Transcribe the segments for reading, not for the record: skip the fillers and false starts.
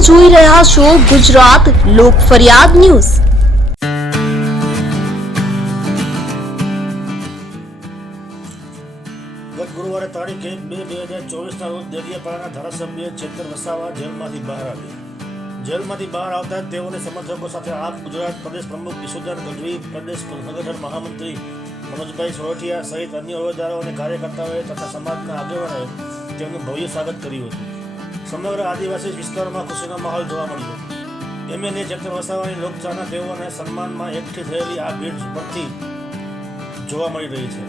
જોઈ રહ્યા છો ગુજરાત લોક ફરિયાદ ન્યૂઝ। ગત ગુરુવારે તારીખ 1/2/2024 રોજ દેડિયાપાડાના ધારાસભ્ય ચેતર વસાવા જેલમાંથી બહાર આવ્યા। જેલમાંથી બહાર આવતા જ તેઓને સમર્થકો સાથે આપ ગુજરાત પ્રદેશ પ્રમુખ ઈશુદાન ગઢવી, પ્રદેશ સંગઠન મહામંત્રી મનોજભાઈ સોરઠિયા સહિત અન્ય હોદ્દેદારો અને કાર્યકર્તાઓએ તથા સમાજના આગેવાનોએ તેમનું ભવ્ય સ્વાગત કર્યું હતું। સમગ્ર આદિવાસી વિસ્તારમાં ખુશીનો માહોલ જોવા મળ્યો। એમએલએ ચેતર વસાવાની લોકચાહના તેઓને સન્માનમાં એકઠી થયેલી આ ભીડ પરથી જોવા મળી રહી છે।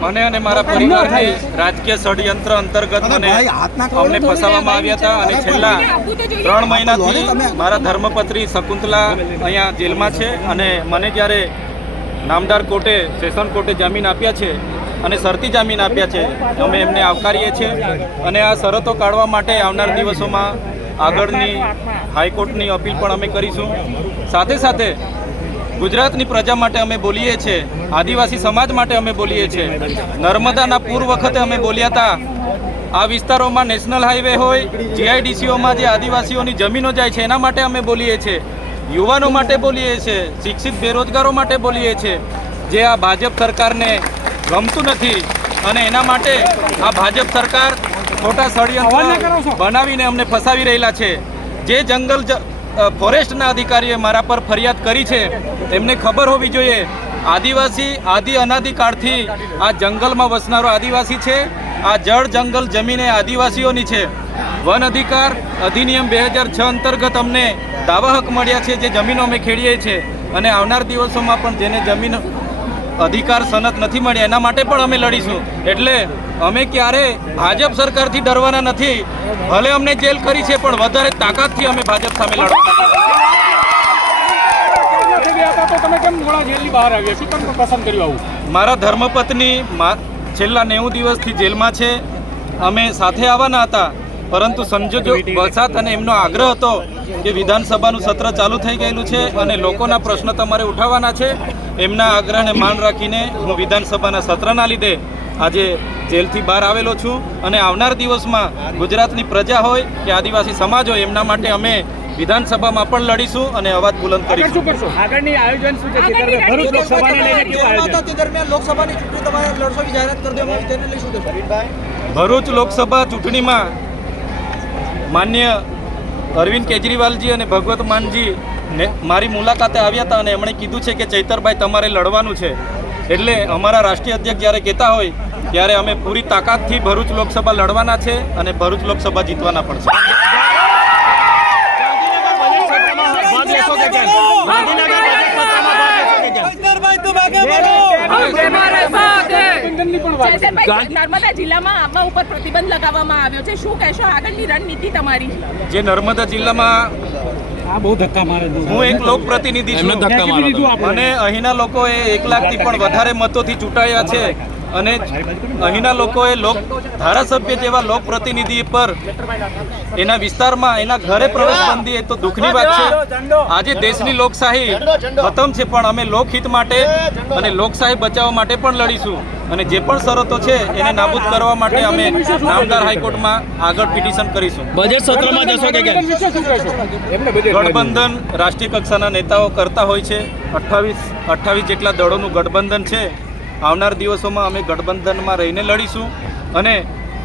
મને અને મારા પરિવારની રાજકીય ષડયંત્ર અંતર્ગત મને અમને ફસાવવામાં આવ્યા હતા અને છેલ્લા 3 મહિનાથી મારા ધર્મપત્ની શકુંતલા અહીંયા જેલમાં છે અને મને જ્યારે નામદાર કોર્ટે સેશન કોર્ટે જામીન આપ્યા છે અને શરતી જામીન આપ્યા છે અમે એમને આવકારીએ છીએ અને આ શરતો કાઢવા માટે આવનાર દિવસોમાં આગળની હાઈકોર્ટની અપીલ પણ અમે કરીશું। સાથે સાથે ગુજરાતની પ્રજા માટે અમે બોલીએ છીએ, આદિવાસી સમાજ માટે અમે બોલીએ છીએ। નર્મદાના પૂર વખતે અમે બોલ્યા હતા, આ વિસ્તારોમાં નેશનલ હાઈવે હોય, જીઆઈડીસીઓમાં જે આદિવાસીઓની જમીનો જાય છે એના માટે અમે બોલીએ છીએ, યુવાનો માટે બોલીએ છીએ, શિક્ષિત બેરોજગારો માટે બોલીએ છીએ, જે આ ભાજપ સરકારને ગમતું નથી અને એના માટે આ ભાજપ સરકાર ખોટા ષડયંત્ર બનાવીને અમને ફસાવી રહેલા છે। જે જંગલ ફોરેસ્ટના અધિકારીએ મારા પર ફરિયાદ કરી છે એમને ખબર હોવી જોઈએ, આદિવાસી અનાદિકાળથી આ જંગલમાં વસનારો આદિવાસી છે। આ જળ જંગલ જમીન એ આદિવાસીઓની છે। વન અધિકાર અધિનિયમ 2006 અંતર્ગત અમને દાવા હક મળ્યા છે, જે જમીનો અમે ખેડીએ છીએ અને આવનાર દિવસોમાં પણ જેને જમીન અધિકાર સનદ નથી મળ્યા એના માટે પણ અમે લડીશું। એટલે અમે ક્યારે ભાજપ સરકારથી ડરવાના નથી, ભલે અમને જેલ કરી છે પણ વધારે તાકાતથી અમે ભાજપ સામે લડવાના। મારા ધર્મપત્ની છેલ્લા 90 દિવસથી જેલમાં છે। અમે સાથે આવવાના હતા પરંતુ સંજોગો વસાત અને એમનો આગ્રહ હતો કે વિધાનસભાનું સત્ર ચાલુ થઈ ગયેલું છે અને લોકોના પ્રશ્નો તમારે ઉઠાવવાના છે, એમના આગ્રહને માન રાખીને હું વિધાનસભાના સત્રના લીધે આજે જેલથી બહાર આવેલો છું અને આવનાર દિવસમાં ગુજરાતની પ્રજા હોય કે આદિવાસી સમાજ હોય એમના માટે અમે વિધાનસભામાં પણ લડીશું અને અવાજ બુલંદ કરીશું। આગળની આયોજન શું છે? ભરૂચ લોકસભાને લઈને કેવું આયોજન? દરમિયાન લોકસભાની ચૂંટણી તમારે લડવાની જાહેરાત કરી દેવામાં આવી, તેને લઈ શું કહેશો? ભરૂચ લોકસભા ચૂંટણીમાં માન્ય અરવિંદ કેજરીવાલજી અને ભગવત માનજી મારી મુલાકાતે આવ્યા હતા અને એમણે કીધું છે કે ચૈતરભાઈ તમારે લડવાનું છે। એટલે અમારા રાષ્ટ્રીય અધ્યક્ષ જ્યારે કહેતા હોય ત્યારે અમે પૂરી તાકાતથી ભરૂચ લોકસભા લડવાના છે અને ભરૂચ લોકસભા જીતવાના પણ છે। નર્મદા જિલ્લામાં આવવા ઉપર પ્રતિબંધ લગાવવામાં આવ્યો છે, શું કહેશો આગળની રણનીતિ તમારી? જે નર્મદા જિલ્લામાં બહુ ધક્કા મારે, હું એક લોકપ્રતિનિધિ છું અને અહીંના લોકોએ 1 લાખથી પણ વધારે મતોથી ચૂંટાયા છે અને અહીંના લોકોએ ધારાસભ્ય જેવા લોકપ્રતિનિધિ પર એના વિસ્તારમાં એના ઘરે પ્રવેશ બંધી એ તો દુઃખની વાત છે। આજે દેશની લોકશાહી ખતમ છે પણ અમે લોકહિત માટે અને લોકશાહી બચાવવા માટે પણ લડીશું અને જે પણ શરતો છે એને નાબૂદ કરવા માટે અમે નામદાર હાઈકોર્ટમાં આગળ પિટિશન કરીશું। બજેટ સત્રમાં જશો કે ગઠબંધન રાષ્ટ્રીય કક્ષાના નેતાઓ કરતા હોય છે, 28 જેટલા દળોનું ગઠબંધન છે આવનાર દિવસોમાં અમે ગઠબંધનમાં રહીને લડીશું અને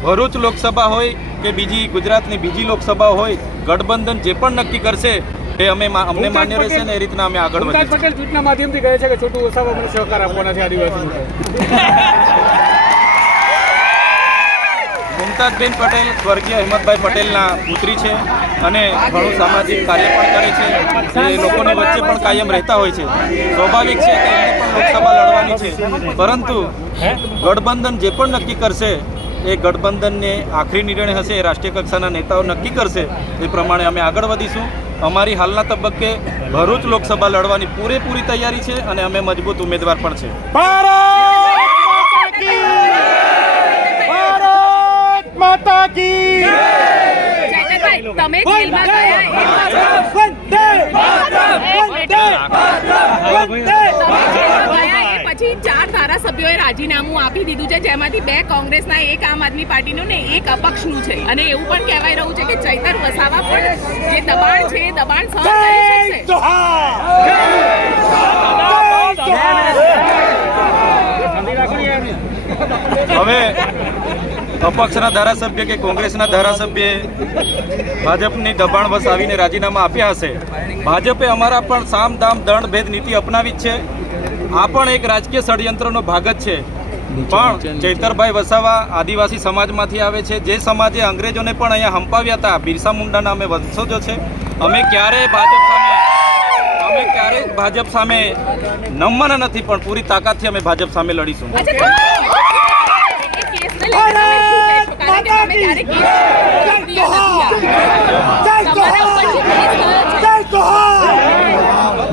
ભરૂચ લોકસભા હોય કે બીજી ગુજરાતની બીજી લોકસભા હોય, ગઠબંધન જે પણ નક્કી કરશે એ અમને માન્ય રહેશે ને એ રીતના અમે આગળ મુમતાઝ વધીશું. પટેલ ટ્વીટના માધ્યમથી કહે છે કે છોટુ વસાવા મને સહકાર આપવાના છે આદિવાસી મુમતાઝબેન પટેલ સ્વર્ગીય અહેમદભાઈ પટેલના પુત્રી છે અને ઘણું સામાજિક કાર્ય પણ કરે છે. એ લોકોની વચ્ચે પણ કાયમ રહેતા હોય છે. સ્વાભાવિક છે કે એમને પણ લોકસભા લડવાની છે, પરંતુ ગઠબંધન જે પણ નક્કી કરશે એ ગઠબંધનને આખરી નિર્ણય હશે, એ રાષ્ટ્રીય કક્ષાના નેતાઓ નક્કી કરશે. એ પ્રમાણે અમે આગળ વધીશું. અમારી હાલના તબક્કે ભરૂચ લોકસભા લડવાની પૂરેપૂરી તૈયારી છે અને અમે મજબૂત ઉમેદવાર પણ છે. ચૈતરભાઈ, તમે જેલમાં ગયા એ પછી 4 ધારાસભ્યોએ રાજીનામું આપી દીધું છે, જેમાંથી 2 કોંગ્રેસના, 1 આમ આદમી પાર્ટીનું ને 1 અપક્ષનું છે. અને એવું પણ કહેવાય રહ્યું છે કે ચૈતર વસાવા પણ જે દબાણ છે એ દબાણ સહન કરી શકશે. હવે અપક્ષના ધારાસભ્ય કે કોંગ્રેસના ધારાસભ્યએ ભાજપની દબાણ વસ આવીને રાજીનામા આપ્યા હશે. ભાજપે અમારા પણ સામ દામ દંડ ભેદ નીતિ અપનાવી જ છે. આ પણ એક રાજકીય ષડયંત્રનો ભાગ જ છે. પણ ચૈતરભાઈ વસાવા આદિવાસી સમાજમાંથી આવે છે, જે સમાજે અંગ્રેજોને પણ અહીંયા હંપાવ્યા હતા. બિરસા મુંડાના અમે વંશજો છે. અમે ક્યારેય ભાજપ સામે નમવાના નથી, પણ પૂરી તાકાતથી અમે ભાજપ સામે લડીશું.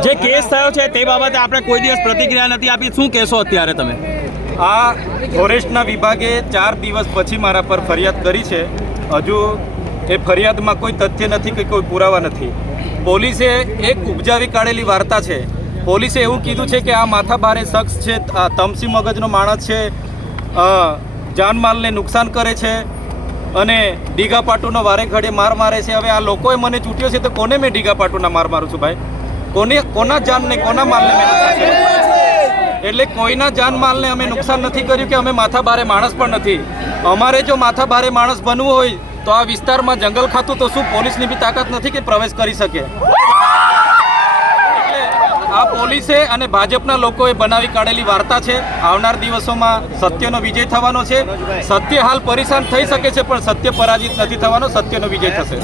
જે કેસ થયો છે તે બાબતે આપણે કોઈ દિવસ પ્રતિક્રિયા નથી આપી, શું કહેશો અત્યારે તમે? આ ફોરેસ્ટના વિભાગે 4 દિવસ પછી મારા પર ફરિયાદ કરી છે. હજુ એ ફરિયાદમાં કોઈ તથ્ય નથી કે કોઈ પુરાવા નથી. પોલીસે એક ઉપજાવી કાઢેલી વાર્તા છે. પોલીસે એવું કીધું છે કે આ માથાભારે શખ્સ છે, આ તમસી મગજનો માણસ છે, જાનમાલને નુકસાન કરે છે અને ડીગા પાટુનો વારે ઘડીએ માર મારે છે. હવે આ લોકોએ મને ચૂંટ્યો છે તો કોને મેં ડીગા પાટુના માર મારું છું ભાઈ? કોના જાનને કોના માલને મેં નુકસાન કર્યું? એટલે કોઈના જાનમાલને અમે નુકસાન નથી કર્યું કે અમે માથાભારે માણસ પણ નથી. અમારે જો માથાભારે માણસ બનવું હોય તો આ વિસ્તારમાં જંગલ ખાતું તો શું પોલીસની બી તાકાત નથી કે પ્રવેશ કરી શકે? એટલે આ પોલીસે અને ભાજપના લોકોએ બનાવી કાઢેલી વાર્તા છે. આવનાર દિવસોમાં સત્યનો વિજય થવાનો છે. સત્ય હાલ પરેશાન થઈ શકે છે, પણ સત્ય પરાજિત નથી થવાનો. સત્યનો વિજય થશે.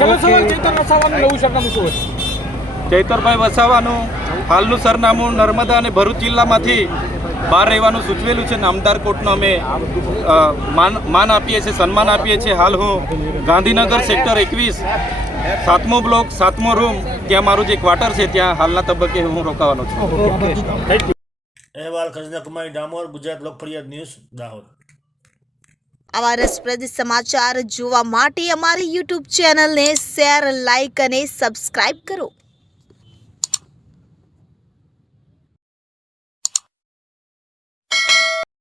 ચૈતરભાઈ વસાવાનું હાલનું સરનામું નર્મદા અને ભરૂચ જિલ્લામાંથી બહાર રહેવાનું સૂચવેલું છે. નામદાર કોર્ટનો અમે માન આપીએ છીએ, સન્માન આપીએ છીએ. હાલ હું ગાંધીનગર સેક્ટર 21 7મો બ્લોક 7મો રૂમ, ત્યાં મારું જે ક્વાર્ટર છે ત્યાં હાલના તબક્કે હું રોકાવાનો છું. અહેવાલ ખજના કુમારી ડામોર, ગુજરાત લોક ફરિયાદ ન્યૂઝ, દાહોદ. આવા રસપ્રદ સમાચાર જોવા માટે અમારી YouTube ચેનલને શેર, લાઇક અને સબસ્ક્રાઇબ કરો.